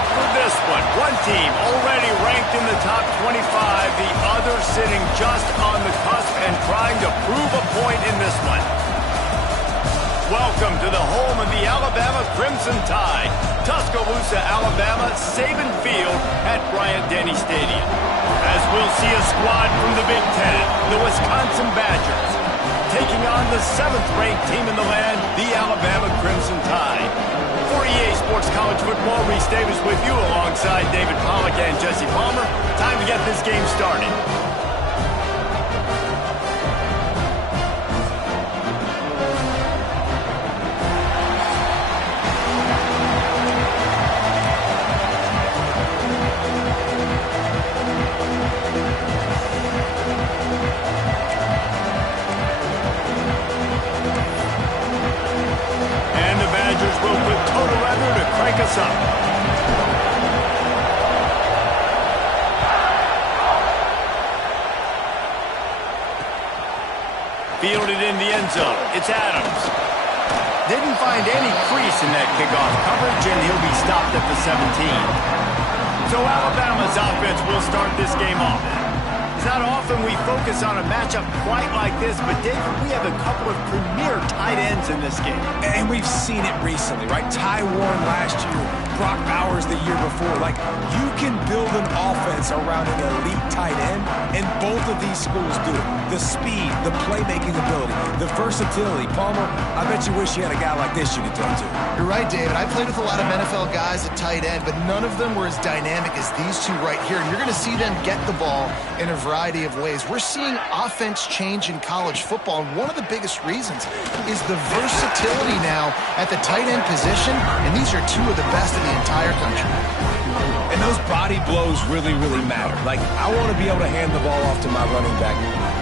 up for this one. One team already ranked in the top 25, the other sitting just on the cusp and trying to prove a point in this one. Welcome to the home of the Alabama Crimson Tide, Tuscaloosa, Alabama, Saban Field at Bryant-Denny Stadium. As we'll see a squad from the Big Ten, the Wisconsin Badgers, taking on the 7th-ranked team in the land, the Alabama Crimson Tide. For EA Sports College Football, Reese Davis with you alongside David Pollack and Jesse Palmer. Time to get this game started. Us up. Fielded in the end zone. It's Adams. Didn't find any crease in that kickoff coverage, and he'll be stopped at the 17. So Alabama's offense will start this game off. It's not often we focus on a matchup quite like this, but David, we have a couple of premier tight ends in this game. And we've seen it recently, right? Ty Warren last year, Brock Bowers the year before. Like, you can build an offense around an elite tight end, and both of these schools do it. The speed, the playmaking ability, the versatility. Palmer, I bet you wish you had a guy like this you could turn to. You're right, David. I played with a lot of NFL guys at tight end, but none of them were as dynamic as these two right here. And you're going to see them get the ball in a variety of ways. We're seeing offense change in college football, and one of the biggest reasons is the versatility now at the tight end position, and these are two of the best in the entire country. And those body blows really, really matter. Like, I want to be able to hand the ball off to my running back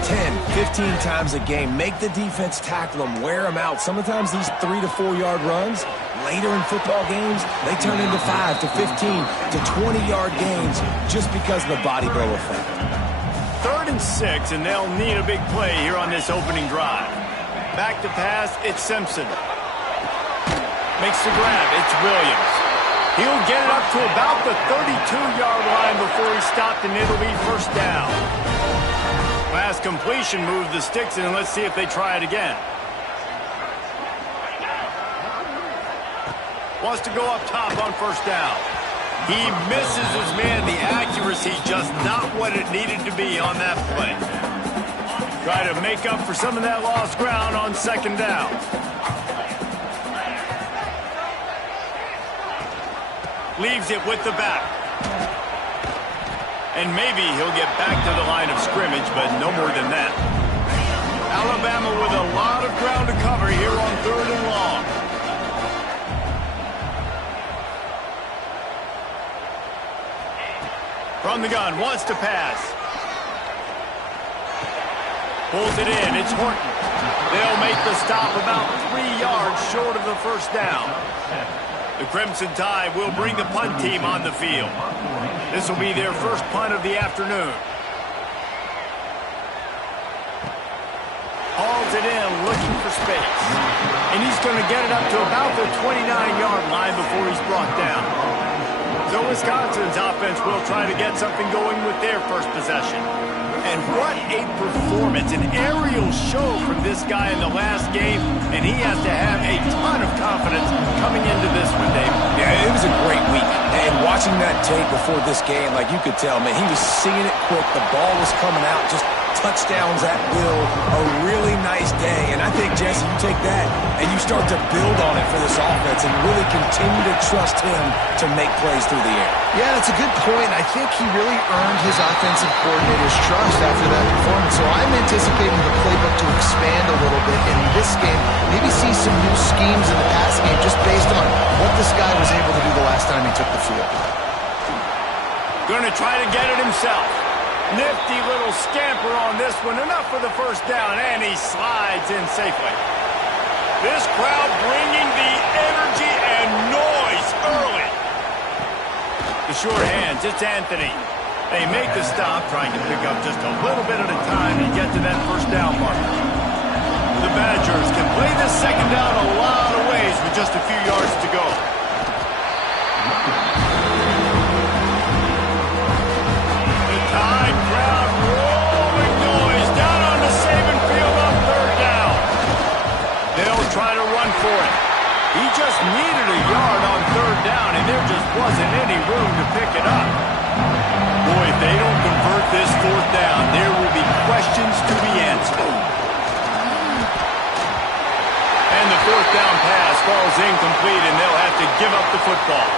10, 15 times a game. Make the defense tackle them, wear them out. Sometimes these 3 to 4 yard runs, later in football games, they turn into 5 to 15 to 20-yard gains just because of the body blow effect. 3rd and 6, and they'll need a big play here on this opening drive. Back to pass, it's Simpson. Makes the grab, it's Williams. He'll get it up to about the 32-yard line before he's stopped, and it'll be first down. Last completion moved the sticks in, and let's see if they try it again. Wants to go up top on first down. He misses his man. The accuracy just not what it needed to be on that play. Try to make up for some of that lost ground on 2nd down. Leaves it with the back. And maybe he'll get back to the line of scrimmage, but no more than that. Alabama with a lot of ground to cover here on 3rd and long. From the gun, wants to pass. Pulls it in, it's Horton. They'll make the stop about 3 yards short of the first down. The Crimson Tide will bring the punt team on the field. This will be their first punt of the afternoon. Hauls it in, looking for space. And he's going to get it up to about the 29-yard line before he's brought down. So Wisconsin's offense will try to get something going with their first possession. And what a performance, an aerial show from this guy in the last game, and he has to have a ton of confidence coming into this one, Dave. Yeah, it was a great week. And watching that tape before this game, like, you could tell, man, he was seeing it quick. The ball was coming out, just touchdowns at will. A really nice day. And I think, Jesse, you take that and you start to build on it for this offense and really continue to trust him to make plays through the air. Yeah, that's a good point. I think he really earned his offensive coordinator's trust after that performance. So I'm anticipating the playbook to expand a little bit in this game. Maybe see some new schemes in the pass game just based on what this guy was able to do the last time he took the field. Going to try to get it himself. Nifty little scamper on this one. Enough for the first down, and he slides in safely. This crowd bringing the energy and noise early. The short hands, it's Anthony. They make the stop, trying to pick up just a little bit at a time and get to that first down mark. The Badgers can play this second down a lot of ways with just a few yards to go. this fourth down, there will be questions to be answered. And the fourth down pass falls incomplete, and they'll have to give up the football.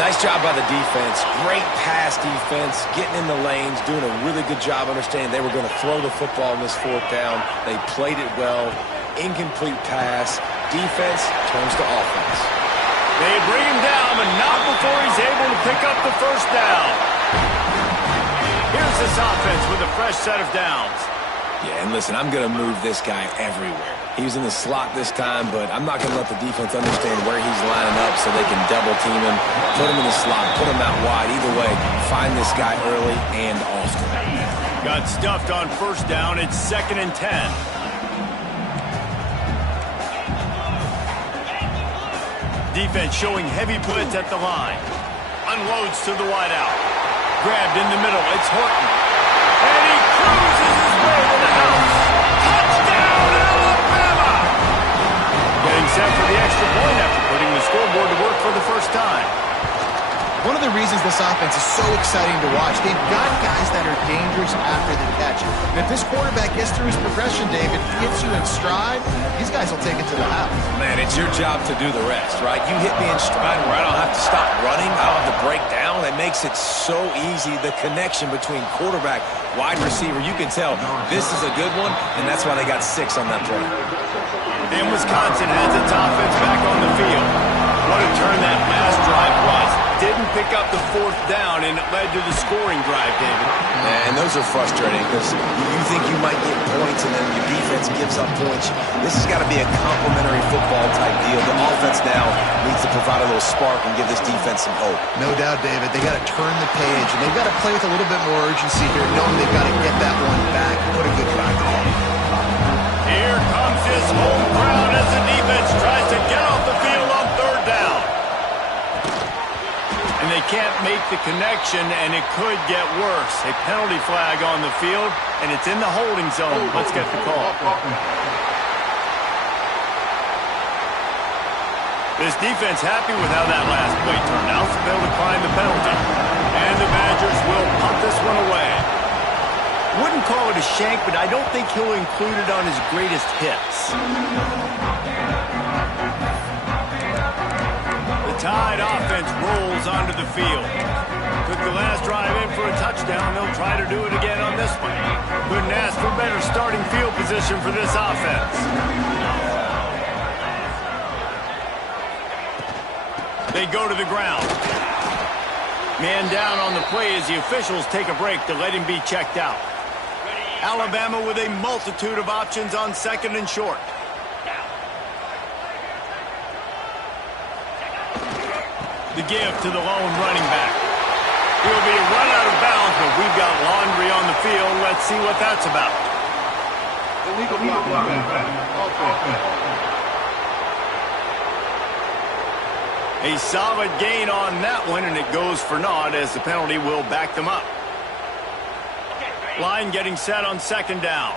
Nice job by the defense. Great pass defense, getting in the lanes, doing a really good job understanding they were going to throw the football in this fourth down. They played it well. Incomplete pass. Defense turns to offense. They bring him down, but not before he's able to pick up the first down. Here's this offense with a fresh set of downs. Yeah, and listen, I'm going to move this guy everywhere. He was in the slot this time, but I'm not going to let the defense understand where he's lining up so they can double team him, put him in the slot, put him out wide. Either way, find this guy early and often. Got stuffed on first down. It's 2nd and 10. Defense showing heavy blitz at the line. Unloads to the wideout. Grabbed in the middle. It's Horton. And he cruises his way to the house. Touchdown, Alabama! Getting set for the extra point after putting the scoreboard to work for the first time. One of the reasons this offense is so exciting to watch, they've got guys that are dangerous after the catch. And if this quarterback gets through his progression, David, gets you in stride, these guys will take it to the house. Man, it's your job to do the rest, right? You hit me in stride where I don't have to stop running. I don't have to break down. It makes it so easy. The connection between quarterback, wide receiver, you can tell this is a good one, and that's why they got 6 on that play. And Wisconsin has its offense back on the field. What a turn that last drive was. Didn't pick up the fourth down, and it led to the scoring drive, David. Yeah, and those are frustrating because you think you might get points, and then your defense gives up points. This has got to be a complementary football type deal. The offense now needs to provide a little spark and give this defense some hope. No doubt, David. They got to turn the page, and they've got to play with a little bit more urgency here, knowing they've got to get that one back and put a good drive together. Here comes his home crowd as the defense tries to get off the field on third down. And they can't make the connection, and it could get worse. A penalty flag on the field, and it's in the holding zone. Let's get the call. This defense happy with how that last play turned out, so they'll decline the penalty. And the Badgers will punt this one away. Wouldn't call it a shank, but I don't think he'll include it on his greatest hits. The Tide offense rolls onto the field. Took the last drive in for a touchdown. They'll try to do it again on this one. Couldn't ask for better starting field position for this offense. They go to the ground. Man down on the play as the officials take a break to let him be checked out. Alabama with a multitude of options on 2nd and short. The give to the lone running back. He'll be run out of bounds, but we've got laundry on the field. Let's see what that's about. A solid gain on that one, and it goes for naught as the penalty will back them up. Line getting set on 2nd down.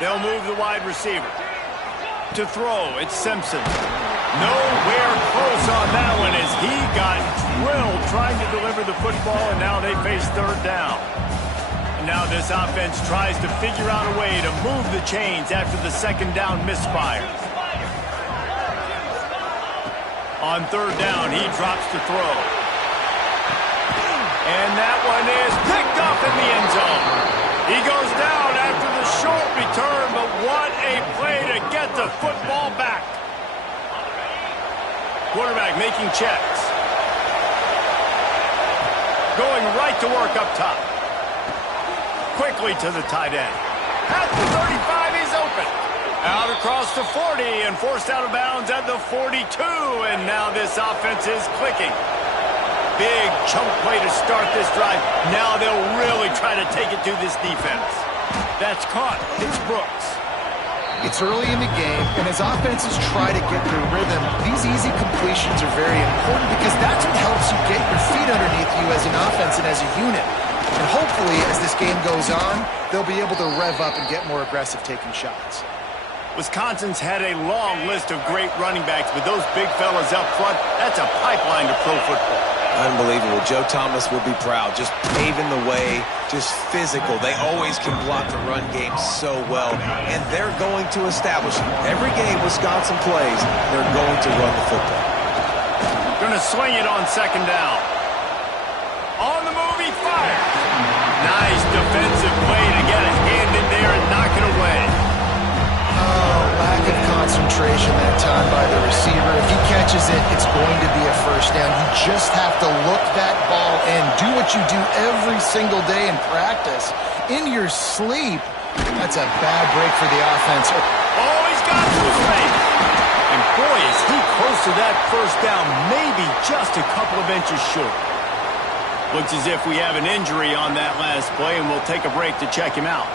They'll move the wide receiver. To throw, it's Simpson. Nowhere close on that one as he got drilled trying to deliver the football, and now they face third down. And now this offense tries to figure out a way to move the chains after the 2nd down misfire. On third down, he drops to throw. And that one is picked up in the end zone. He goes down after the short return, but what a play to get the football back. Quarterback making checks. Going right to work up top. Quickly to the tight end. At the 35, he's open. Out across the 40 and forced out of bounds at the 42. And now this offense is clicking. Big chunk play to start this drive. Now they'll really try to take it to this defense. That's caught. It's Brooks. It's early in the game, and as offenses try to get their rhythm, these easy completions are very important because that's what helps you get your feet underneath you as an offense and as a unit. And hopefully, as this game goes on, they'll be able to rev up and get more aggressive taking shots. Wisconsin's had a long list of great running backs, but those big fellas up front, that's a pipeline to pro football. Unbelievable. Joe Thomas will be proud. Just paving the way, just physical. They always can block the run game so well, and they're going to establish it. Every game Wisconsin plays, they're going to run the football. Going to swing it on second down. On the move, he fires. Nice defensive play to get a hand in there and knock it away. Oh, lack of concentration that time by the receiver. If he catches it, it's going to be a first down. You just have to look that ball in. Do what you do every single day in practice. In your sleep, that's a bad break for the offense. Oh, he's got to his face. And boy, is he close to that first down, maybe just a couple of inches short. Looks as if we have an injury on that last play, and we'll take a break to check him out.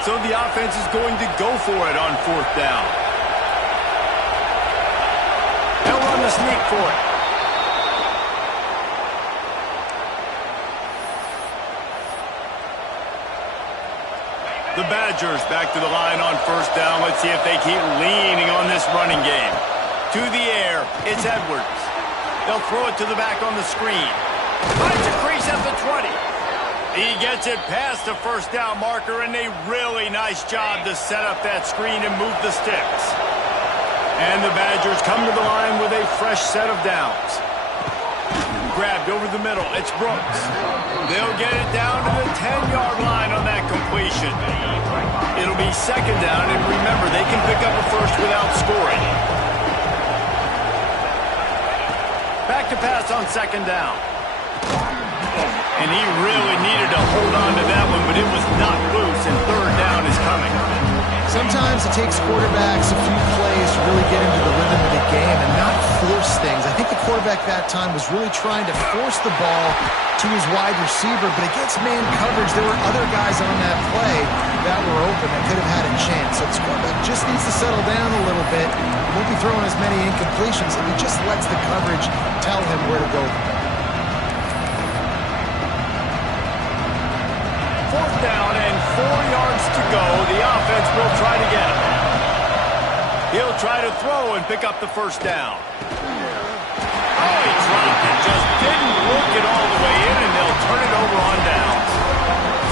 So the offense is going to go for it on fourth down. They'll run the sneak for it. The Badgers back to the line on first down. Let's see if they keep leaning on this running game. To the air, it's Edwards. They'll throw it to the back on the screen. Finds a crease at the 20. He gets it past the first down marker, and a really nice job to set up that screen and move the sticks. And the Badgers come to the line with a fresh set of downs. Grabbed over the middle, it's Brooks. They'll get it down to the 10-yard line on that completion. It'll be second down, and remember, they can pick up a first without scoring. Back to pass on second down. And he really needed to hold on to that one, but it was not loose, and third down is coming. Sometimes it takes quarterbacks a few plays to really get into the rhythm of the game and not force things. I think the quarterback that time was really trying to force the ball to his wide receiver, but against man coverage, there were other guys on that play that were open that could have had a chance. So this quarterback just needs to settle down a little bit. He won't be throwing as many incompletions if he just lets the coverage tell him where to go. Fourth down and 4 yards to go. The offense will try to get him. He'll try to throw and pick up the first down. Oh, he dropped it. Just didn't work it all the way in, and they'll turn it over on downs.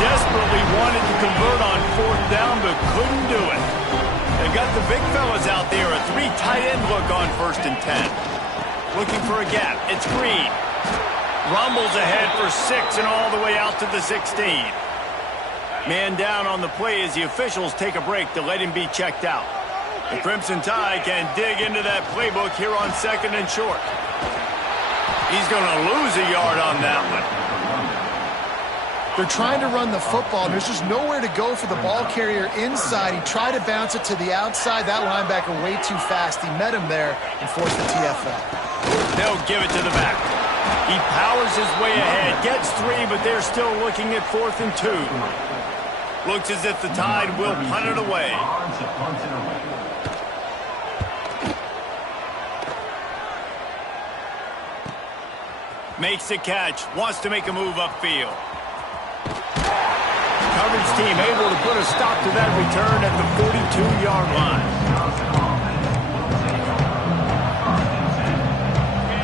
Desperately wanted to convert on fourth down, but couldn't do it. They've got the big fellas out there. A 3 tight end look on 1st and 10. Looking for a gap. It's Green. Rumbles ahead for 6 and all the way out to the 16. Man down on the play as the officials take a break to let him be checked out. The Crimson Tide can dig into that playbook here on 2nd and short. He's going to lose a yard on that one. They're trying to run the football, and there's just nowhere to go for the ball carrier inside. He tried to bounce it to the outside. That linebacker way too fast. He met him there and forced the TFL. They'll give it to the back. He powers his way ahead, gets 3, but they're still looking at 4th and 2. Looks as if the Tide will punt it away. Makes the catch, wants to make a move upfield. Coverage team able to put a stop to that return at the 42-yard line.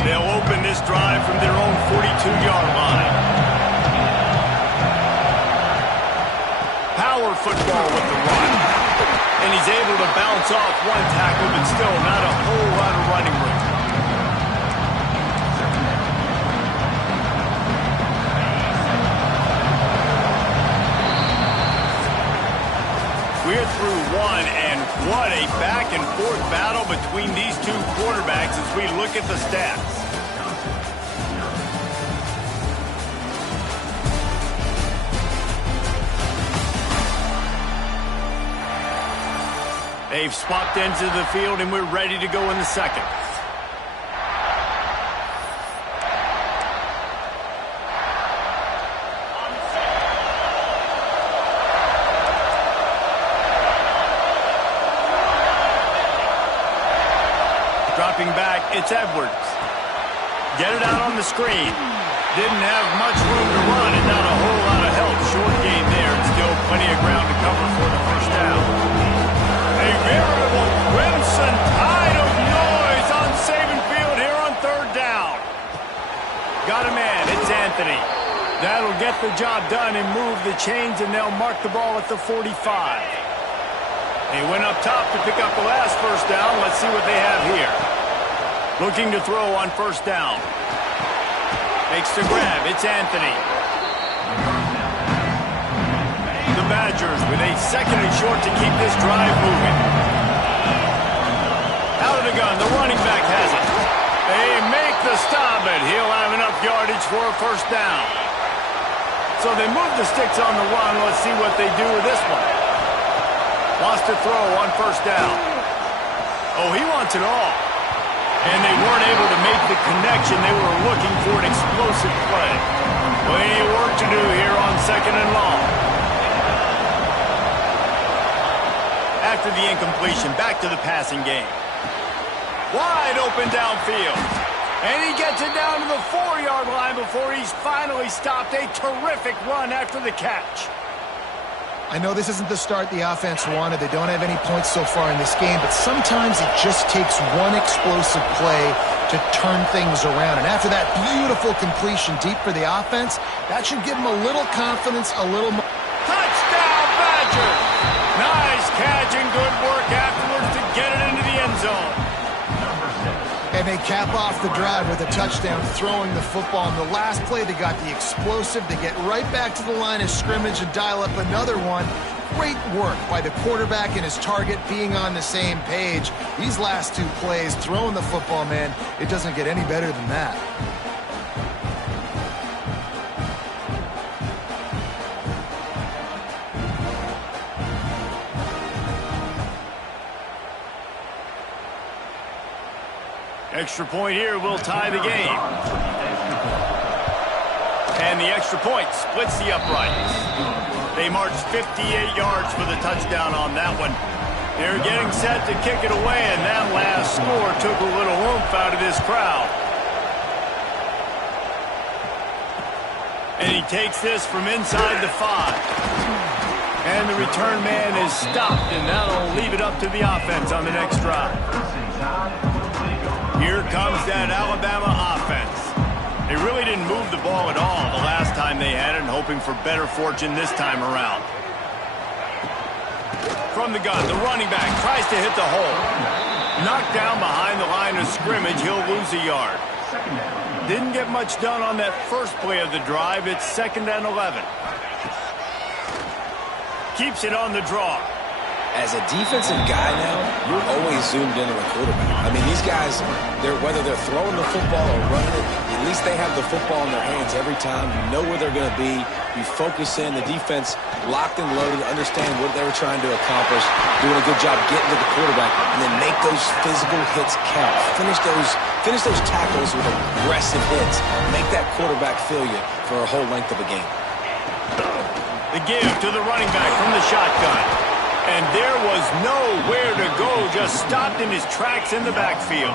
They'll open this drive from their own 42-yard line. Power football with the run. And he's able to bounce off one tackle, but still not a whole lot of running room. We're through one, and what a back-and-forth battle between these two quarterbacks as we look at the stats. They've swapped ends of the field, and we're ready to go in the second. Dropping back, it's Edwards. Get it out on the screen. Didn't have much room to run and not a whole lot of help. Short game there, and still plenty of ground to cover for the first down. A Veritable crimson tide of noise on Saban Field here on third down. Got a man. It's Anthony. That'll get the job done and move the chains, and they'll mark the ball at the 45. He went up top to pick up the last first down. Let's see what they have here. Looking to throw on first down. Makes the grab. It's Anthony. The Badgers with a second and short to keep this drive moving. Out of the gun. The running back has it. They make the stop, but he'll have enough yardage for a first down. So they move the sticks on the run. Let's see what they do with this one. Wants to throw on first down. Oh, he wants it all. And they weren't able to make the connection. They were looking for an explosive play. Plenty of work to do here on second and long. After the incompletion, back to the passing game. Wide open downfield. And he gets it down to the 4-yard line before he's finally stopped. A terrific run after the catch. I know this isn't the start the offense wanted. They don't have any points so far in this game, but sometimes it just takes one explosive play to turn things around. And after that beautiful completion deep for the offense, that should give them a little confidence, a little more. Touchdown, Badgers! Nice catch and good work afterwards to get it into the end zone. And they cap off the drive with a touchdown throwing the football. In the last play, they got the explosive. They get right back to the line of scrimmage and dial up another one. Great work by the quarterback and his target being on the same page. These last two plays, throwing the football, man, it doesn't get any better than that. Extra point here will tie the game. And the extra point splits the uprights. They marched 58 yards for the touchdown on that one. They're getting set to kick it away, and that last score took a little oomph out of this crowd. And he takes this from inside the 5. And the return man is stopped, and that'll leave it up to the offense on the next drive. Here comes that Alabama offense. They really didn't move the ball at all the last time they had it, and hoping for better fortune this time around. From the gun, the running back tries to hit the hole. Knocked down behind the line of scrimmage, he'll lose a yard. Didn't get much done on that first play of the drive. It's 2nd and 11. Keeps it on the draw. As a defensive guy now, you're always zoomed in on the quarterback. I mean, these guys, whether they're throwing the football or running it, at least they have the football in their hands every time. You know where they're going to be. You focus in. The defense locked and loaded, understand what they were trying to accomplish, doing a good job getting to the quarterback, and then make those physical hits count. Finish those tackles with aggressive hits. Make that quarterback feel you for a whole length of a game. The give to the running back from the shotgun. And there was nowhere to go, just stopped in his tracks in the backfield.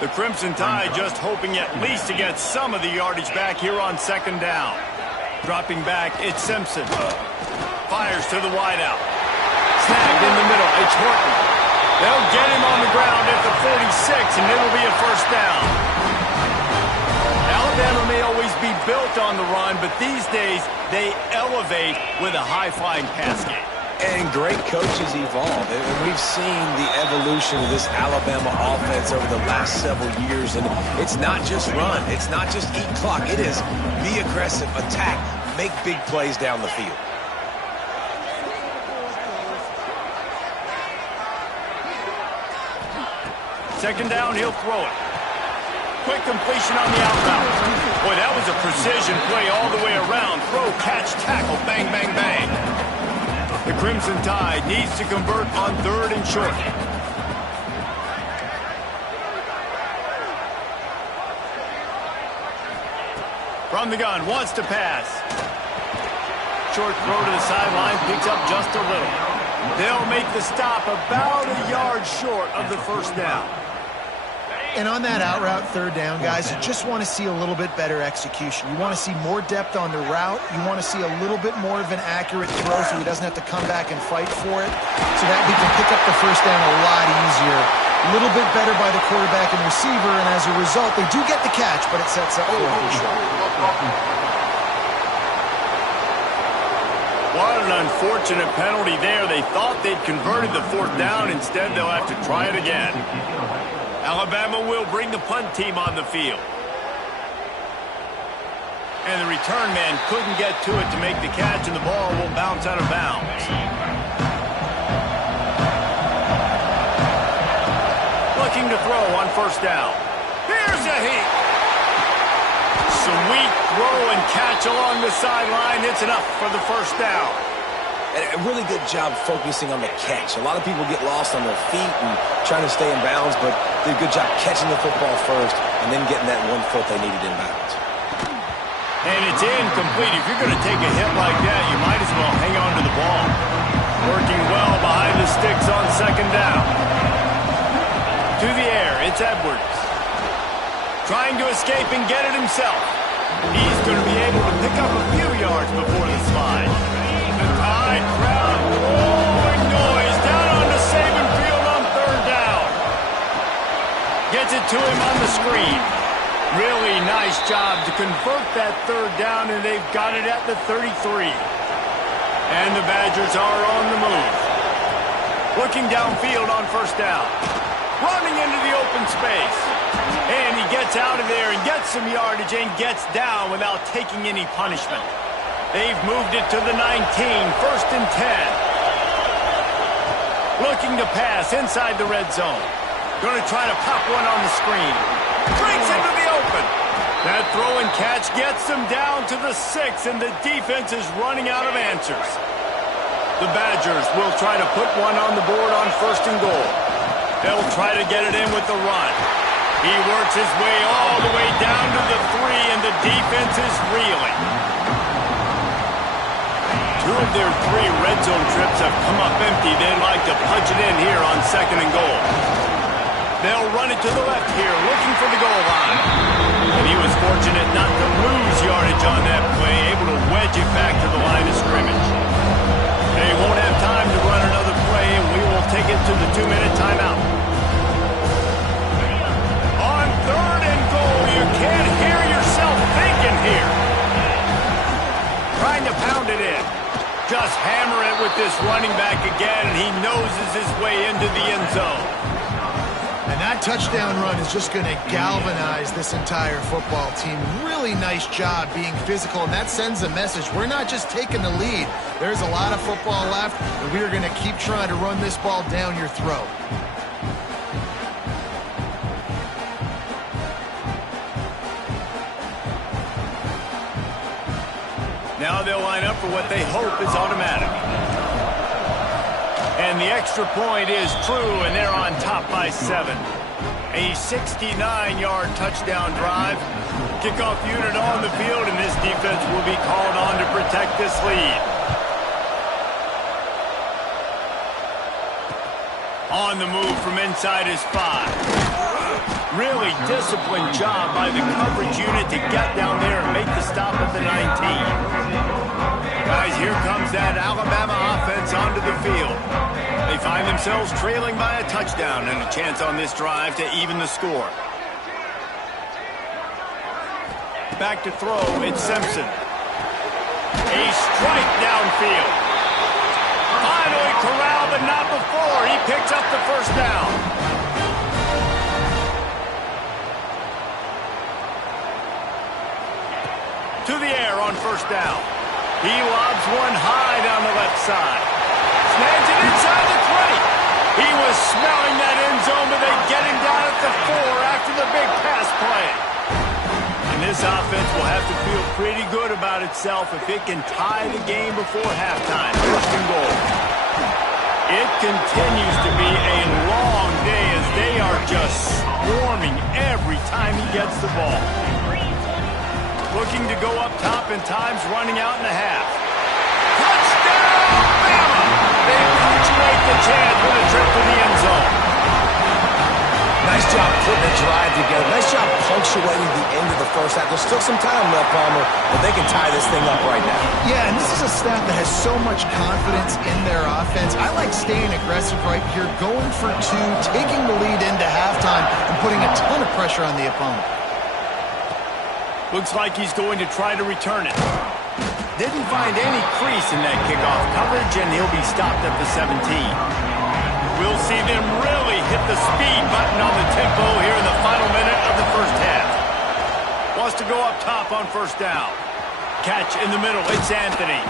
The Crimson Tide just hoping at least to get some of the yardage back here on 2nd down. Dropping back, it's Simpson. Fires to the wideout. Snagged in the middle, it's Horton. They'll get him on the ground at the 46, and it'll be a first down. Alabama may always be built on the run, but these days they elevate with a high-flying pass game. And great coaches evolve. And we've seen the evolution of this Alabama offense over the last several years. And it's not just run. It's not just eat clock. It is be aggressive, attack, make big plays down the field. Second down, he'll throw it. Quick completion on the out route. Boy, that was a precision play all the way around. Throw, catch, tackle, bang, bang, bang. The Crimson Tide needs to convert on 3rd and short. From the gun, wants to pass. Short throw to the sideline, picks up just a little. They'll make the stop about a yard short of the first down. And on that out route, third down, guys, you just want to see a little bit better execution. You want to see more depth on the route. You want to see a little bit more of an accurate throw so he doesn't have to come back and fight for it, so that we can pick up the first down a lot easier. A little bit better by the quarterback and receiver, and as a result, they do get the catch, but it sets up for short. What an unfortunate penalty there. They thought they'd converted the fourth down. Instead, they'll have to try it again. Alabama will bring the punt team on the field. And the return man couldn't get to it to make the catch, and the ball will bounce out of bounds. Looking to throw on first down. Here's a heat. Sweet throw and catch along the sideline. It's enough for the first down. And a really good job focusing on the catch. A lot of people get lost on their feet and trying to stay in bounds, but did a good job catching the football first and then getting that 1 foot they needed in bounds. And it's incomplete. If you're going to take a hit like that, you might as well hang on to the ball. Working well behind the sticks on second down. To the air, it's Edwards. Trying to escape and get it himself. He's going to be able to pick up a few yards before the slide. The Tide crowd blowing noise down on the Saban field on third down. Gets it to him on the screen. Really nice job to convert that third down, and they've got it at the 33. And the Badgers are on the move. Looking downfield on first down. Running into the open space. And he gets out of there and gets some yardage and gets down without taking any punishment. They've moved it to the 19, first and 10. Looking to pass inside the red zone. Going to try to pop one on the screen. Breaks into the open. That throw and catch gets them down to the 6, and the defense is running out of answers. The Badgers will try to put one on the board on first and goal. They'll try to get it in with the run. He works his way all the way down to the 3, and the defense is reeling. 2 of their 3 red zone trips have come up empty. They'd like to punch it in here on second and goal. They'll run it to the left here, looking for the goal line. And he was fortunate not to lose yardage on that play, able to wedge it back to the line of scrimmage. They won't have time to run another play, and we will take it to the 2-minute timeout. On third and goal, you can't hear yourself thinking here. Trying to pound it in. Just hammer it with this running back again, and he noses his way into the end zone. And that touchdown run is just going to galvanize this entire football team. Really nice job being physical, and that sends a message. We're not just taking the lead. There's a lot of football left, and we are going to keep trying to run this ball down your throat. Now they'll line up for what they hope is automatic. And the extra point is true, and they're on top by 7. A 69-yard touchdown drive. Kickoff unit on the field, and this defense will be called on to protect this lead. On the move from inside his 5. Really disciplined job by the coverage unit to get down there and make the stop at the 19. Guys, here comes that Alabama offense onto the field. They find themselves trailing by a touchdown and a chance on this drive to even the score. Back to throw, it's Simpson. A strike downfield. Finally corralled, but not before. He picks up the first down. To the air on first down. He lobs one high down the left side. Snags it inside the 20. He was smelling that end zone, but they get him down at the 4 after the big pass play. And this offense will have to feel pretty good about itself if it can tie the game before halftime. First and goal. It continues to be a long day as they are just swarming every time he gets the ball. Looking to go up top, and time's running out in a half. Touchdown, Bama! They punctuate the chance with a trip to the end zone. Nice job putting a drive together. Nice job punctuating the end of the first half. There's still some time left, Palmer, but they can tie this thing up right now. Yeah, and this is a staff that has so much confidence in their offense. I like staying aggressive right here, going for two, taking the lead into halftime, and putting a ton of pressure on the opponent. Looks like he's going to try to return it. Didn't find any crease in that kickoff coverage, and he'll be stopped at the 17. We'll see them really hit the speed button on the tempo here in the final minute of the first half. Wants to go up top on first down. Catch in the middle. It's Anthony.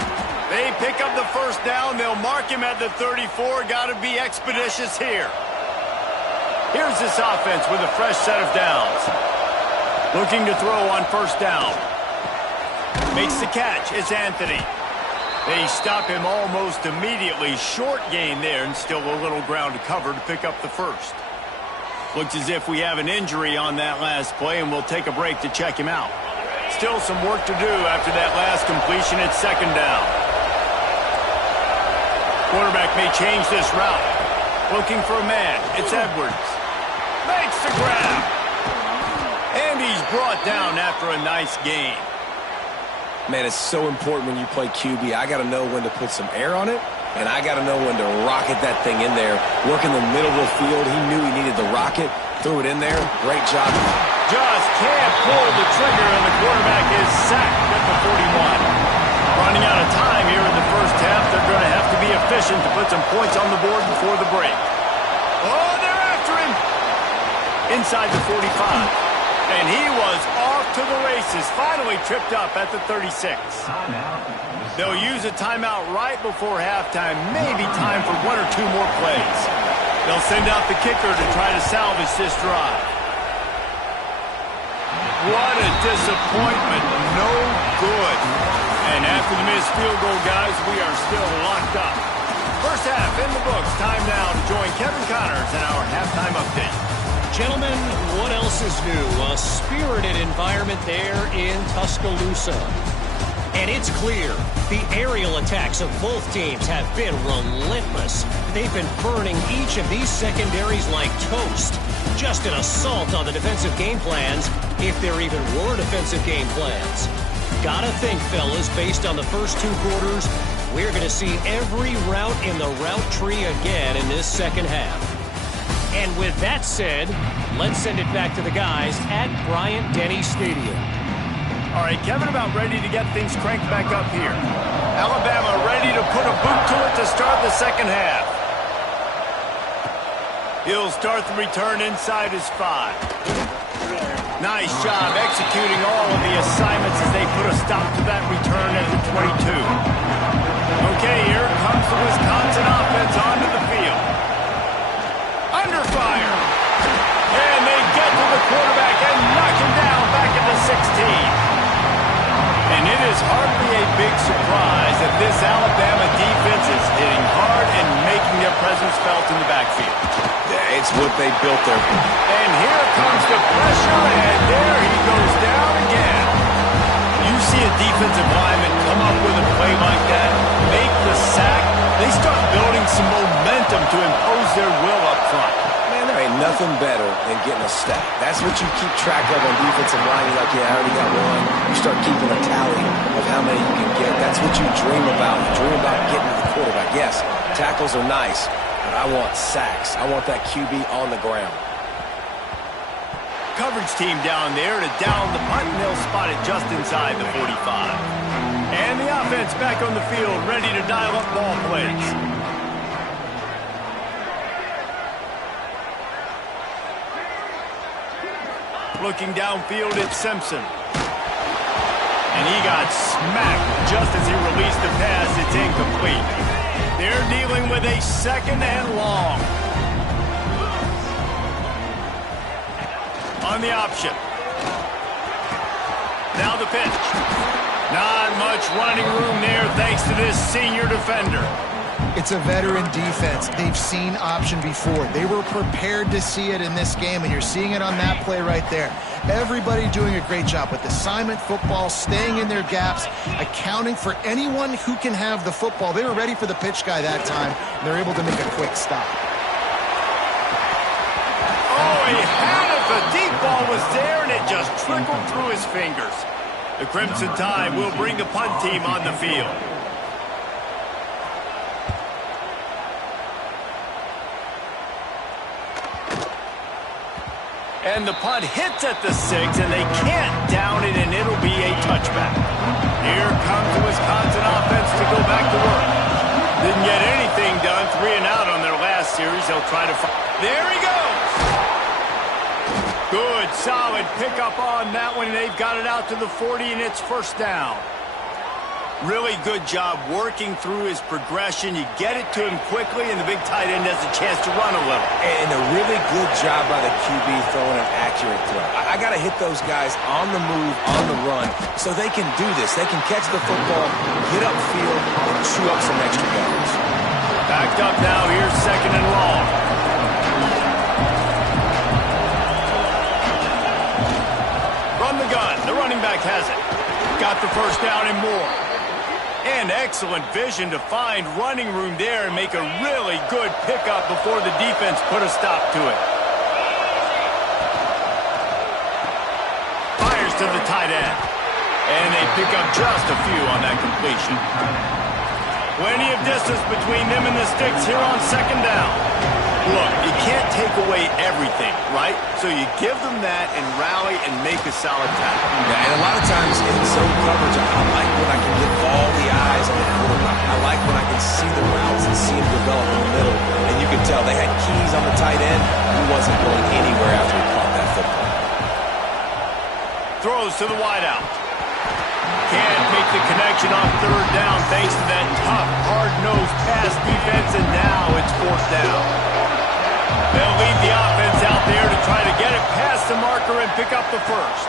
They pick up the first down. They'll mark him at the 34. Got to be expeditious here. Here's this offense with a fresh set of downs. Looking to throw on first down. Makes the catch. It's Anthony. They stop him almost immediately. Short gain there, and still a little ground to cover to pick up the first. Looks as if we have an injury on that last play, and we'll take a break to check him out. Still some work to do after that last completion at second down. Quarterback may change this route. Looking for a man. It's Edwards. Makes the grab. And he's brought down after a nice gain. Man, it's so important when you play QB. I got to know when to put some air on it, and I got to know when to rocket that thing in there. Work in the middle of the field. He knew he needed the rocket. Threw it in there. Great job. Just can't pull the trigger, and the quarterback is sacked at the 41. Running out of time here in the first half. They're going to have to be efficient to put some points on the board before the break. Oh, they're after him. Inside the 45. And he was off to the races, finally tripped up at the 36. They'll use a timeout right before halftime, maybe time for one or two more plays. They'll send out the kicker to try to salvage this drive. What a disappointment, no good. And after the missed field goal, guys, we are still locked up. First half in the books, time now to join Kevin Connors in our halftime update. Gentlemen, what else is new? A spirited environment there in Tuscaloosa. And it's clear, the aerial attacks of both teams have been relentless. They've been burning each of these secondaries like toast. Just an assault on the defensive game plans, if there even were defensive game plans. Gotta think, fellas, based on the first two quarters, we're going to see every route in the route tree again in this second half. And with that said, let's send it back to the guys at Bryant-Denny Stadium. All right, Kevin, about ready to get things cranked back up here. Alabama ready to put a boot to it to start the second half. He'll start the return inside his 5. Nice job executing all of the assignments as they put a stop to that return at the 22. Okay, here comes the Wisconsin offense onto the field. Under fire. And they get to the quarterback and knock him down back at the 16. And it is hardly a big surprise that this Alabama defense is hitting hard and making their presence felt in the backfield. Yeah, it's what they built there. And here comes the pressure, and there he goes down again. You see a defensive lineman come up with a play like that, make the sack, they start building some momentum to impose their will up front. Man, there ain't nothing better than getting a stack. That's what you keep track of on defensive line. You're like, yeah, I already got one. You start keeping a tally of how many you can get. That's what you dream about. You dream about getting to the quarterback. Yes, tackles are nice, but I want sacks. I want that QB on the ground. Coverage team down there to down the punt, and they'll spot it just inside the 45. And the offense back on the field, ready to dial up ball plays. Looking downfield, it's Simpson. And he got smacked just as he released the pass. It's incomplete. They're dealing with a second and long. On the option. Now the pitch. Not much running room there thanks to this senior defender. It's a veteran defense. They've seen option before. They were prepared to see it in this game, and you're seeing it on that play right there. Everybody doing a great job with assignment football, staying in their gaps, accounting for anyone who can have the football. They were ready for the pitch guy that time, and they're able to make a quick stop. Oh, he had The deep ball was there, and it just trickled through his fingers. The Crimson Tide will bring the punt team on the field. And the punt hits at the 6, and they can't down it, and it'll be a touchback. Here comes the Wisconsin offense to go back to work. Didn't get anything done, 3 and out on their last series. They'll try to find. There he goes! Good, solid pickup on that one, and they've got it out to the 40, and it's first down. Really good job working through his progression. You get it to him quickly, and the big tight end has a chance to run a little. And a really good job by the QB throwing an accurate throw. I got to hit those guys on the move, on the run, so they can do this. They can catch the football, get upfield, and chew up some extra yards. Backed up now. Here's second and long. From the gun, the running back has it. Got the first down and more. And excellent vision to find running room there and make a really good pickup before the defense put a stop to it. Fires to the tight end. And they pick up just a few on that completion. Plenty of distance between them and the sticks here on second down. Look, you can't take away everything, right? So you give them that and rally and make a solid tackle. Yeah, and a lot of times in zone coverage, I like when I can get all the eyes on the quarterback. I like when I can see the routes and see him develop in the middle. And you can tell they had keys on the tight end. He wasn't going anywhere after he caught that football. Throws to the wideout. Can't make the connection on third down thanks to that tough, hard-nosed pass defense, and now it's fourth down. They'll lead the offense out there to try to get it past the marker and pick up the first.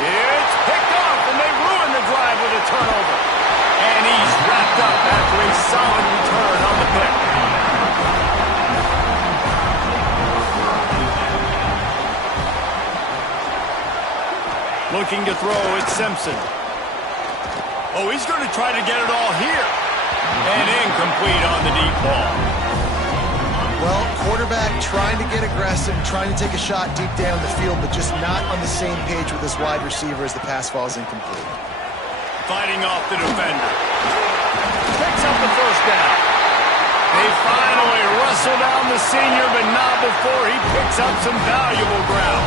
It's picked off, and they ruin the drive with a turnover. And he's wrapped up after a solid return on the pick. Looking to throw, it's Simpson. Oh, he's going to try to get it all here. And incomplete on the deep ball. Well, quarterback trying to get aggressive, trying to take a shot deep down the field, but just not on the same page with this wide receiver as the pass falls incomplete. Fighting off the defender. Picks up the first down. They finally wrestle down the senior, but not before he picks up some valuable ground.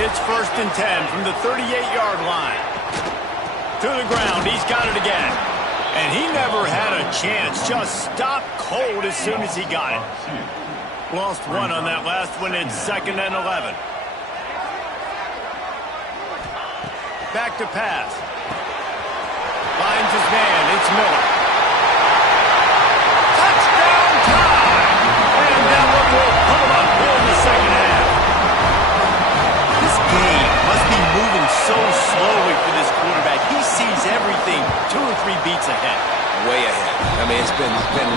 It's 1st and 10 from the 38-yard line. To the ground, he's got it again. And he never had a chance, just stopped cold as soon as he got it. Lost one on that last one. It's 2nd and 11. Back to pass. Finds his man, it's Miller. Touchdown time! And that one will put him up here in the second half. This game must be moving so slowly for this quarterback. He sees everything 2 or 3 beats ahead. Way ahead. I mean, it's been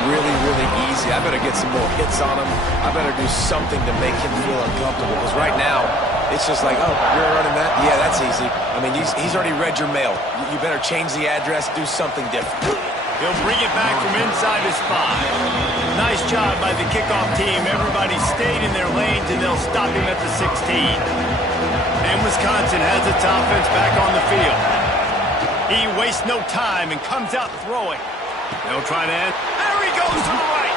really, really easy. I better get some more hits on him. I better do something to make him feel uncomfortable. Because right now, it's just like, oh, you're running that? Yeah, that's easy. I mean, he's already read your mail. You better change the address, do something different. He'll bring it back from inside his 5. Nice job by the kickoff team. Everybody stayed in their lanes, and they'll stop him at the 16. And Wisconsin has its offense back on the field. He wastes no time and comes out throwing. They'll try to end. There he goes to the right.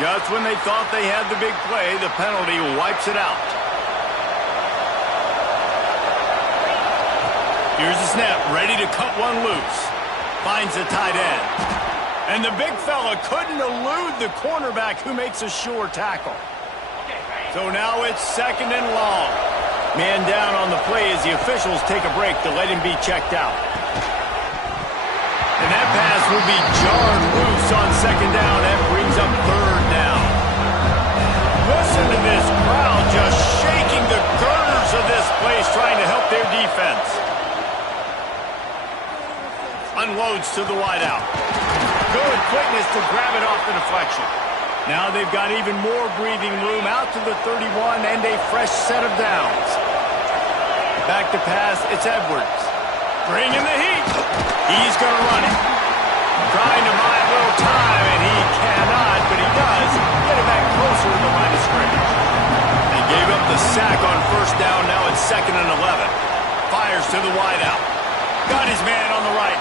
Just when they thought they had the big play, the penalty wipes it out. Here's the snap, ready to cut one loose. Finds the tight end. And the big fella couldn't elude the cornerback who makes a sure tackle. So now it's 2nd and long. Man down on the play as the officials take a break to let him be checked out. And that pass will be jarred loose on 2nd down. That brings up 3rd down. Listen to this crowd just shaking the girders of this place trying to help their defense. Unloads to the wideout. Good quickness to grab it off the deflection. Now they've got even more breathing room out to the 31 and a fresh set of downs. Back to pass, it's Edwards. Bringing the heat. He's going to run it. Trying to buy a little time, and he cannot, but he does get it back closer to the line of scrimmage. They gave up the sack on first down. Now it's 2nd and 11. Fires to the wideout. Got his man on the right.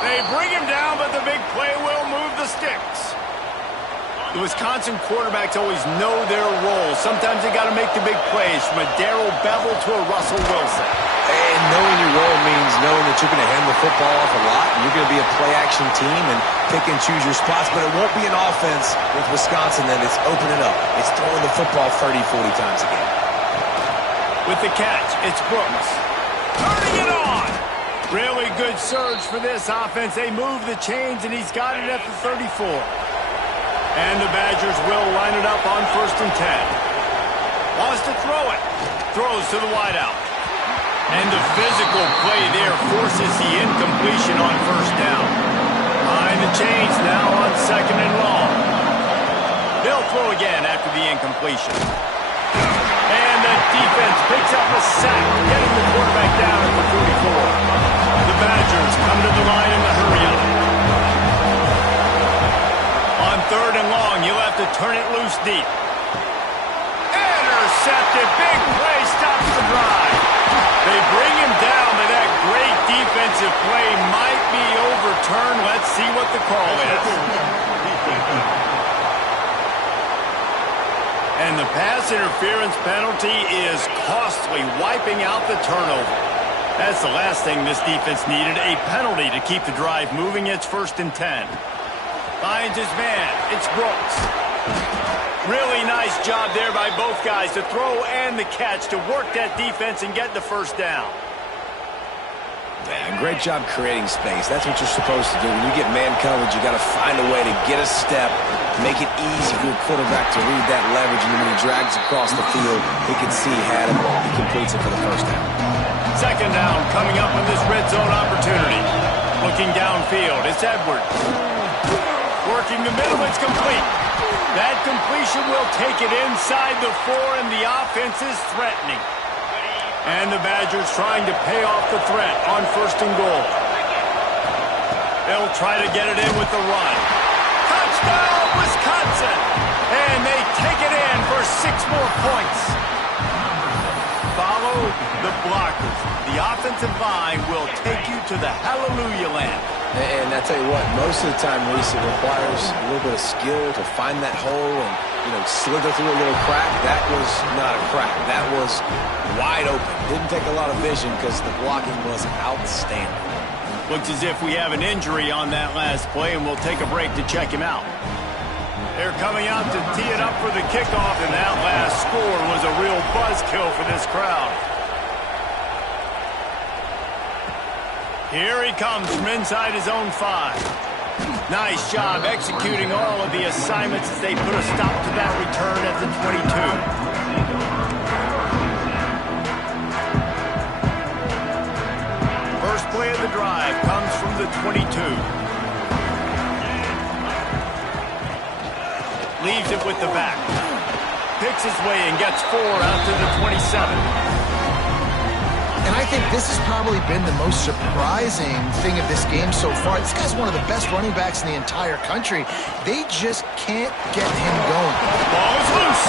They bring him down, but the big play will move the sticks. The Wisconsin quarterbacks always know their role. Sometimes they got to make the big plays, from a Darrell Bevell to a Russell Wilson. And knowing your role means knowing that you're going to hand the football off a lot, and you're going to be a play-action team and pick and choose your spots, but it won't be an offense with Wisconsin that it's opening up. It's throwing the football 30, 40 times a game. With the catch, it's Brooks. Turning it on! Really good surge for this offense. They move the chains, and he's got it at the 34. And the Badgers will line it up on 1st and 10. Wants to throw it. Throws to the wideout. And the physical play there forces the incompletion on 1st down. Behind the chains now on 2nd and long. They'll throw again after the incompletion. And the defense picks up a sack, getting the quarterback down at the 44. The Badgers come to the line in the hurry-up. On 3rd and long, you'll have to turn it loose deep. Intercepted. Big play stops the drive. They bring him down, but that great defensive play might be overturned. Let's see what the call is. And the pass interference penalty is costly, wiping out the turnover. That's the last thing this defense needed, a penalty to keep the drive moving. It's 1st and 10. Finds his man. It's Brooks. Really nice job there by both guys to throw and the catch to work that defense and get the 1st down. Man, great job creating space. That's what you're supposed to do. When you get man coverage, you got to find a way to get a step, make it easy for your quarterback to read that leverage, and then when he drags across the field, he can see he had him. He completes it for the 1st down. 2nd down coming up on this red zone opportunity. Looking downfield, it's Edwards. Working the middle, it's complete. That completion will take it inside the 4, and the offense is threatening. And the Badgers trying to pay off the threat on 1st and goal. They'll try to get it in with the run. Touchdown, Wisconsin! And they take it in for 6 more points. Follow the blockers. The offensive line will take you to the hallelujah land. And I tell you what, most of the time, Reese, it requires a little bit of skill to find that hole and, slither through a little crack. That was not a crack. That was wide open. Didn't take a lot of vision because the blocking was outstanding. Looks as if we have an injury on that last play, and we'll take a break to check him out. They're coming out to tee it up for the kickoff, and that last score was a real buzzkill for this crowd. Here he comes from inside his own 5. Nice job executing all of the assignments as they put a stop to that return at the 22. First play of the drive comes from the 22. Leaves it with the back. Picks his way and gets 4 out to the 27. And I think this has probably been the most surprising thing of this game so far. This guy's one of the best running backs in the entire country. They just can't get him going. Ball is loose.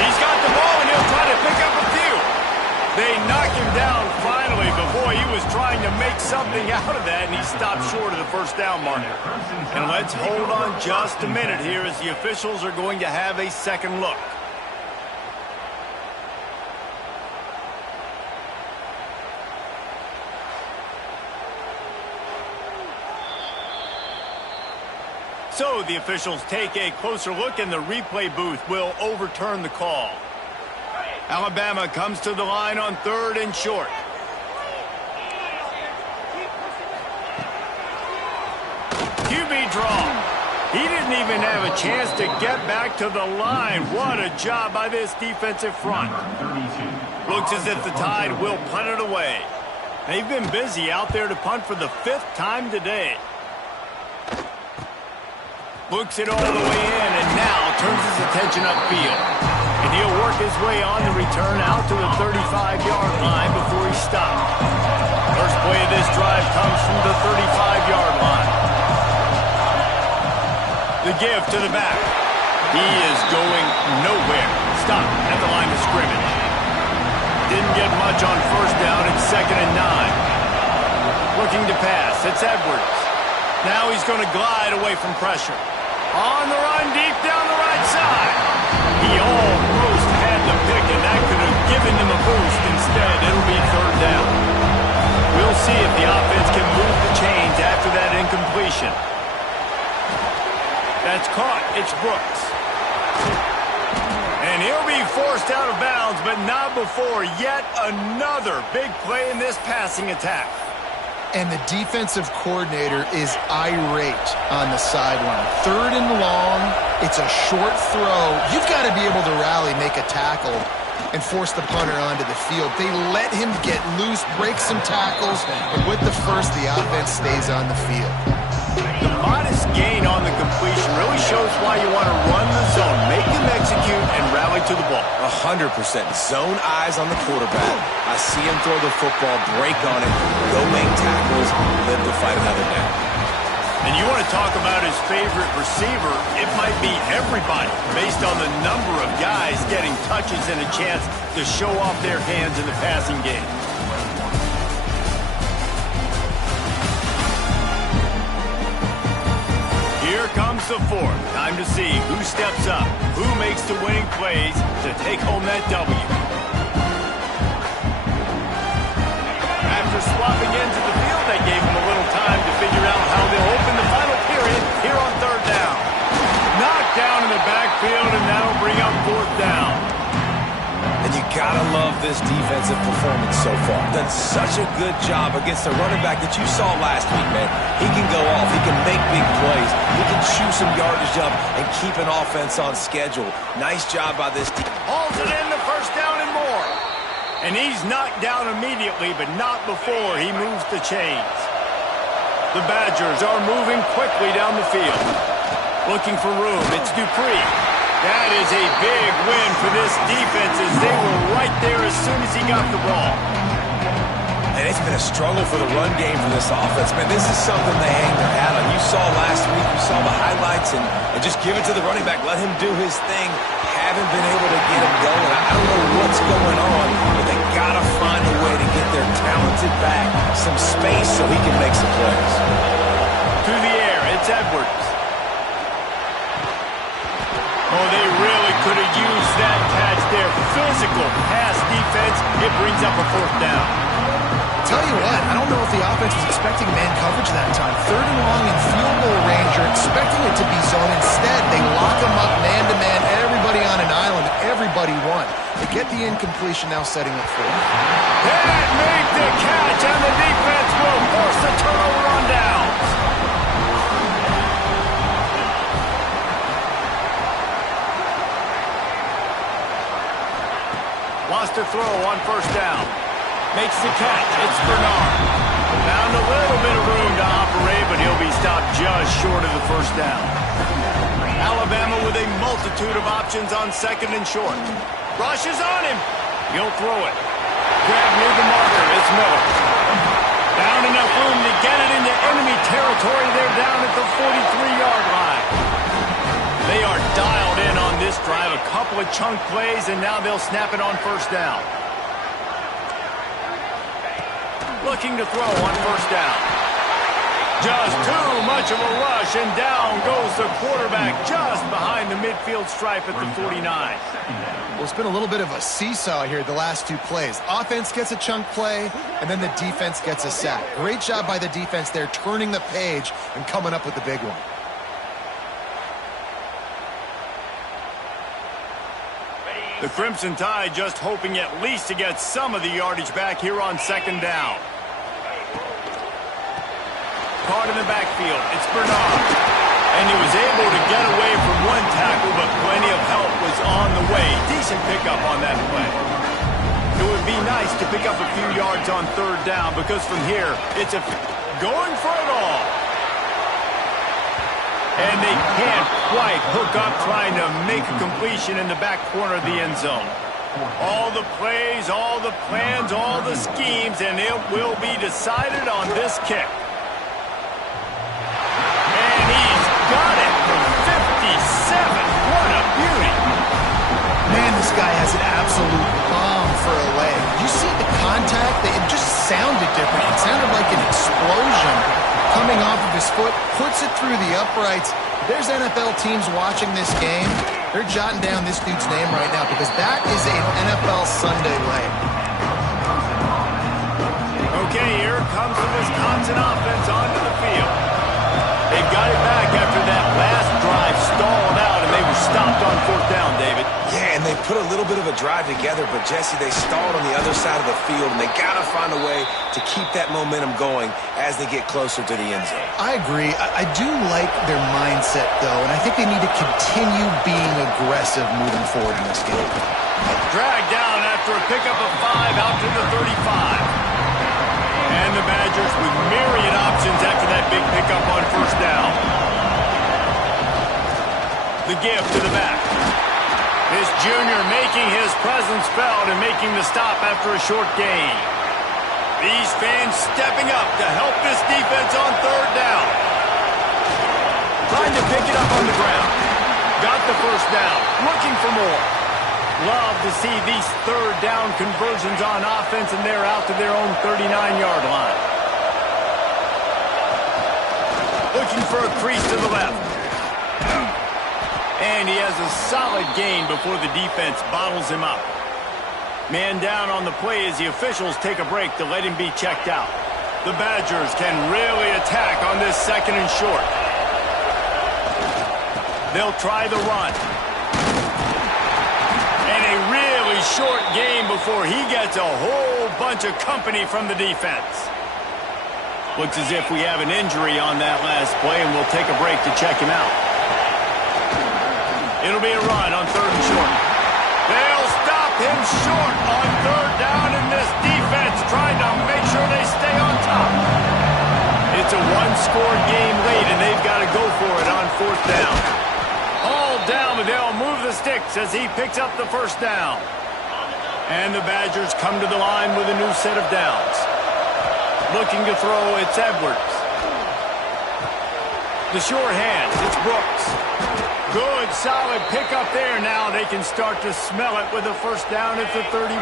He's got the ball, and he'll try to pick up a few. They knock him down finally, but boy, he was trying to make something out of that, and he stopped short of the 1st down marker. And let's hold on just a minute here as the officials are going to have a second look. So the officials take a closer look, and the replay booth will overturn the call. Alabama comes to the line on 3rd and short. QB draw. He didn't even have a chance to get back to the line. What a job by this defensive front. Looks as if the Tide will punt it away. They've been busy out there to punt for the 5th time today. Looks it all the way in, and now turns his attention upfield. And he'll work his way on the return out to the 35-yard line before he stops. First play of this drive comes from the 35-yard line. The give to the back. He is going nowhere. Stop at the line of scrimmage. Didn't get much on first down. It's 2nd and 9. Looking to pass. It's Edwards. Now he's going to glide away from pressure. On the run, deep down the right side. He almost had the pick, and that could have given him a boost. Instead, it'll be 3rd down. We'll see if the offense can move the chains after that incompletion. That's caught. It's Brooks. And he'll be forced out of bounds, but not before yet another big play in this passing attack. And the defensive coordinator is irate on the sideline. 3rd and long, it's a short throw. You've got to be able to rally, make a tackle, and force the punter onto the field. They let him get loose, break some tackles, and with the first, the offense stays on the field. The modest gain on the completion really shows why you want to run the zone, make them execute, and rally to the ball. 100%. Zone eyes on the quarterback. I see him throw the football, break on it, go make tackles, live to fight another down. And you want to talk about his favorite receiver, it might be everybody, based on the number of guys getting touches and a chance to show off their hands in the passing game. Here comes the 4th. Time to see who steps up, who makes the winning plays to take home that W. After swapping into the field, they gave him a little time to figure out how they'll open the final period here on 3rd down. Knocked down in the backfield, and that'll bring up 4th down. And you gotta love this defensive performance so far. Done such a good job against the running back that you saw last week, man. He can go off. He can make big plays. He can chew some yardage up and keep an offense on schedule. Nice job by this team. Hauls it in the 1st down and more. And he's knocked down immediately, but not before he moves the chains. The Badgers are moving quickly down the field. Looking for room. It's Dupree. That is a big win for this defense as they were right there as soon as he got the ball. And it's been a struggle for the run game for this offense. Man, this is something they hang their hat on. You saw last week, you saw the highlights, and just give it to the running back. Let him do his thing. Haven't been able to get him going. I don't know what's going on, but they got to find a way to get their talented back some space so he can make some plays. Through the air, it's Edwards. Oh, they really could have used that catch there. Physical pass defense. It brings up a 4th down. Tell you what, I don't know if the offense was expecting man coverage that time. 3rd and long in field goal range. You're expecting it to be zone. Instead, they lock them up man-to-man. Everybody on an island. Everybody won. They get the incompletion, now setting up 4th. That made the catch, and the defense will force the turnover on downs. Wants to throw on 1st down. Makes the catch. It's Bernard. Found a little bit of room to operate, but he'll be stopped just short of the 1st down. Alabama with a multitude of options on 2nd and short. Rushes on him. He'll throw it. Grab near the marker. It's Miller. Found enough room to get it into enemy territory. They're down at the 43-yard line. They are dialed in on this drive. A couple of chunk plays, and now they'll snap it on 1st down. Looking to throw on 1st down. Just too much of a rush, and down goes the quarterback just behind the midfield stripe at the 49. Well, it's been a little bit of a seesaw here the last 2 plays. Offense gets a chunk play, and then the defense gets a sack. Great job by the defense there, turning the page and coming up with the big one. The Crimson Tide just hoping at least to get some of the yardage back here on 2nd down. Caught in the backfield. It's Bernard. And he was able to get away from one tackle, but plenty of help was on the way. Decent pickup on that play. It would be nice to pick up a few yards on 3rd down because from here, it's going for it all. And they can't quite hook up trying to make a completion in the back corner of the end zone. All the plays, all the plans, all the schemes, and it will be decided on this kick. And he's got it from 57. What a beauty. Man, this guy has an absolute bomb for a leg. You see the contact? It just sounded different. It sounded like an explosion coming off of his foot, puts it through the uprights. There's NFL teams watching this game. They're jotting down this dude's name right now because that is an NFL Sunday leg. Okay, here comes the Wisconsin offense onto the field. They got it back after that last drive stalled out, and they were stopped on 4th down, David. Yeah, and they put a little bit of a drive together, but, Jesse, they stalled on the other side of the field, and they got to find a way to keep that momentum going as they get closer to the end zone. I agree. I do like their mindset, though, and I think they need to continue being aggressive moving forward in this game. Dragged down after a pickup of 5 out to the 35. And the Badgers with myriad options after that big pickup on 1st down. The give to the back. This junior making his presence felt and making the stop after a short gain. These fans stepping up to help this defense on 3rd down. Trying to pick it up on the ground. Got the 1st down. Looking for more. Love to see these 3rd down conversions on offense, and they're out to their own 39-yard line. Looking for a crease to the left. And he has a solid gain before the defense bottles him up. Man down on the play as the officials take a break to let him be checked out. The Badgers can really attack on this 2nd and short. They'll try the run. And a really short game before he gets a whole bunch of company from the defense. Looks as if we have an injury on that last play, and we'll take a break to check him out. It'll be a run on 3rd and short. They'll stop him short on 3rd down, and this defense trying to make sure they stay on top. It's a one-score game late, and they've got to go for it on 4th down. All down, but they'll move the sticks as he picks up the 1st down. And the Badgers come to the line with a new set of downs. Looking to throw, it's Edwards. The short hands, it's Brooks. Good, solid pickup there. Now they can start to smell it with a 1st down at the 31.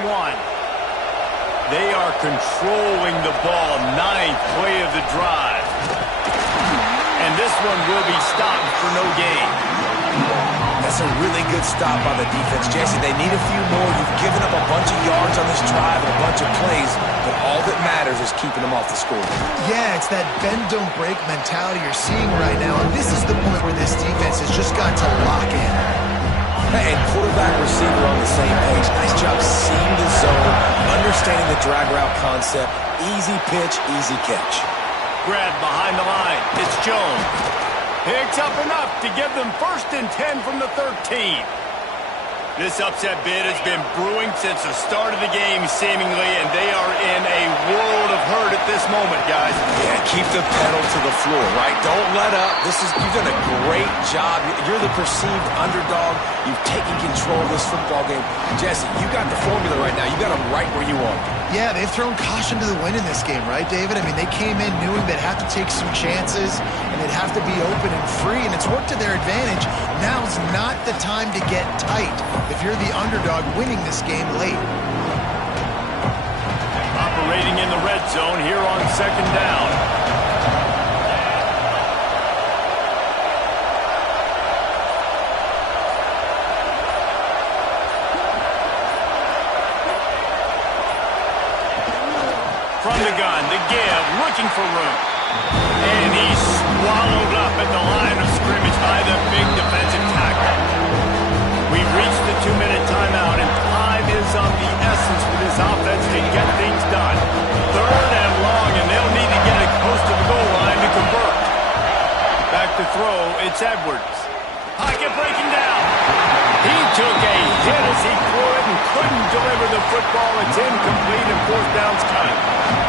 They are controlling the ball, 9th play of the drive. And this one will be stopped for no gain. That's a really good stop by the defense, Jesse. They need a few more. You've given up a bunch of yards on this drive and a bunch of plays, but all that matters is keeping them off the score. Yeah, it's that bend, don't break mentality you're seeing right now, and this is the point where this defense has just got to lock in. And quarterback, receiver on the same page. Nice job seeing the zone, understanding the drag route concept. Easy pitch, easy catch. Grab behind the line. It's Jones. Picks up enough to give them 1st and 10 from the 13. This upset bid has been brewing since the start of the game, seemingly, and they are in a world of hurt at this moment, guys. Yeah, keep the pedal to the floor, right? Don't let up. You've done a great job. You're the perceived underdog. You've taken control of this football game. Jesse, you got the formula right now. You got them right where you want them. Yeah, they've thrown caution to the wind in this game, right, David? I mean, they came in knowing they'd have to take some chances, and they'd have to be open and free, and it's worked to their advantage. Now's not the time to get tight if you're the underdog winning this game late. Operating in the red zone here on 2nd down. From the gun, the give, looking for room. And he's swallowed up at the line of scrimmage by the big defensive tackle. We've reached the 2-minute timeout, and time is of the essence for this offense to get things done. 3rd and long, and they'll need to get it close to the goal line to convert. Back to throw, it's Edwards. Pocket breaking down. He took a hit as he threw it and couldn't deliver the football. It's incomplete, and 4th down's coming.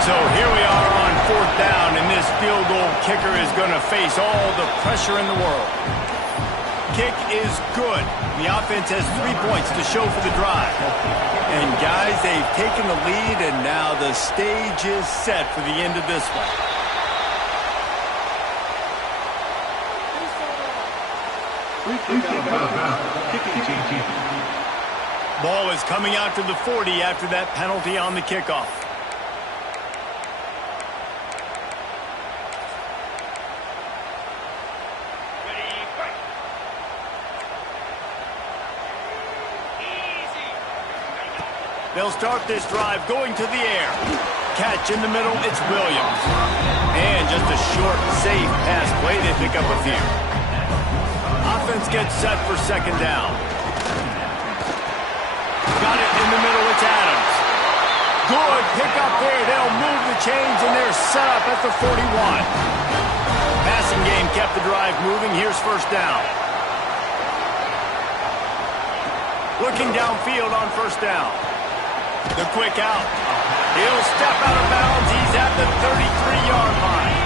So here we are on 4th down, and this field goal kicker is going to face all the pressure in the world. kick is good. The offense has 3 points to show for the drive. And guys, they've taken the lead, and now the stage is set for the end of this one. Ball is coming out to the 40 after that penalty on the kickoff. They'll start this drive going to the air. Catch in the middle, it's Williams. And just a short, safe pass play, they pick up a few. Offense gets set for second down. Got it in the middle, it's Adams. Good pick up there. They'll move the chains, and they're set up at the 41. Passing game kept the drive moving. Here's first down. Looking downfield on first down. The quick out. He'll step out of bounds. He's at the 33-yard line.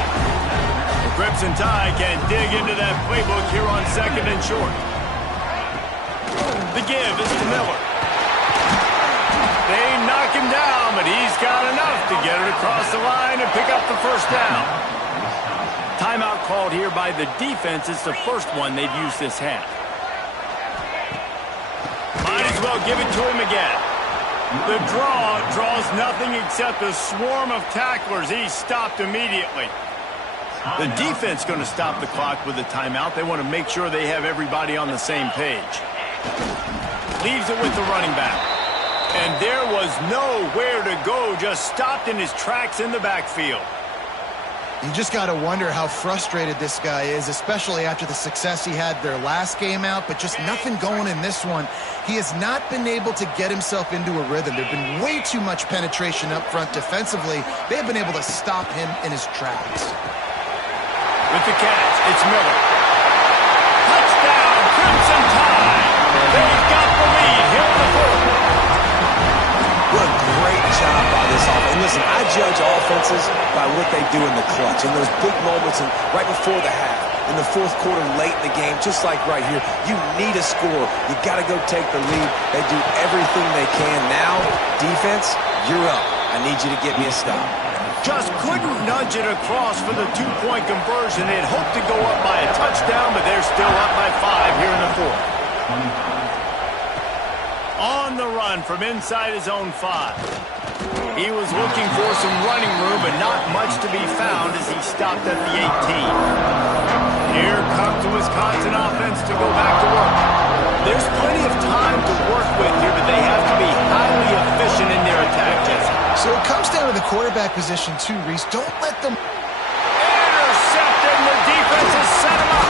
The Crimson Tide can dig into that playbook here on second and short. The give is to Miller. They knock him down, but he's got enough to get it across the line and pick up the first down. Timeout called here by the defense. It's the first one they've used this half. Might as well give it to him again. The draw draws nothing except a swarm of tacklers. He's stopped immediately. The defense going to stop the clock with a timeout. They want to make sure they have everybody on the same page. Leaves it with the running back. And there was nowhere to go, just stopped in his tracks in the backfield. You just got to wonder how frustrated this guy is, especially after the success he had their last game out, but just nothing going in this one. He has not been able to get himself into a rhythm. There's been way too much penetration up front defensively. They have been able to stop him in his tracks. With the catch, it's Miller. Touchdown, Crimson Tide. They've got the lead here in the fourth. What a great job by this offense. And listen, I judge offenses by what they do in the clutch, in those big moments and right before the half, in the fourth quarter, late in the game, just like right here. You need a score. You got to go take the lead. They do everything they can. Now, defense, you're up. I need you to get me a stop. Just couldn't nudge it across for the two-point conversion. They'd hoped to go up by a touchdown, but they're still up by 5 here in the fourth. On the run from inside his own 5. He was looking for some running room, but not much to be found as he stopped at the 18. Here comes the Wisconsin offense to go back to work. There's plenty of time to work with here, but they have to be highly efficient in their attack, Jesse. So it comes down to the quarterback position too, Reese. Don't let them... Intercepted, and the defense has set him up.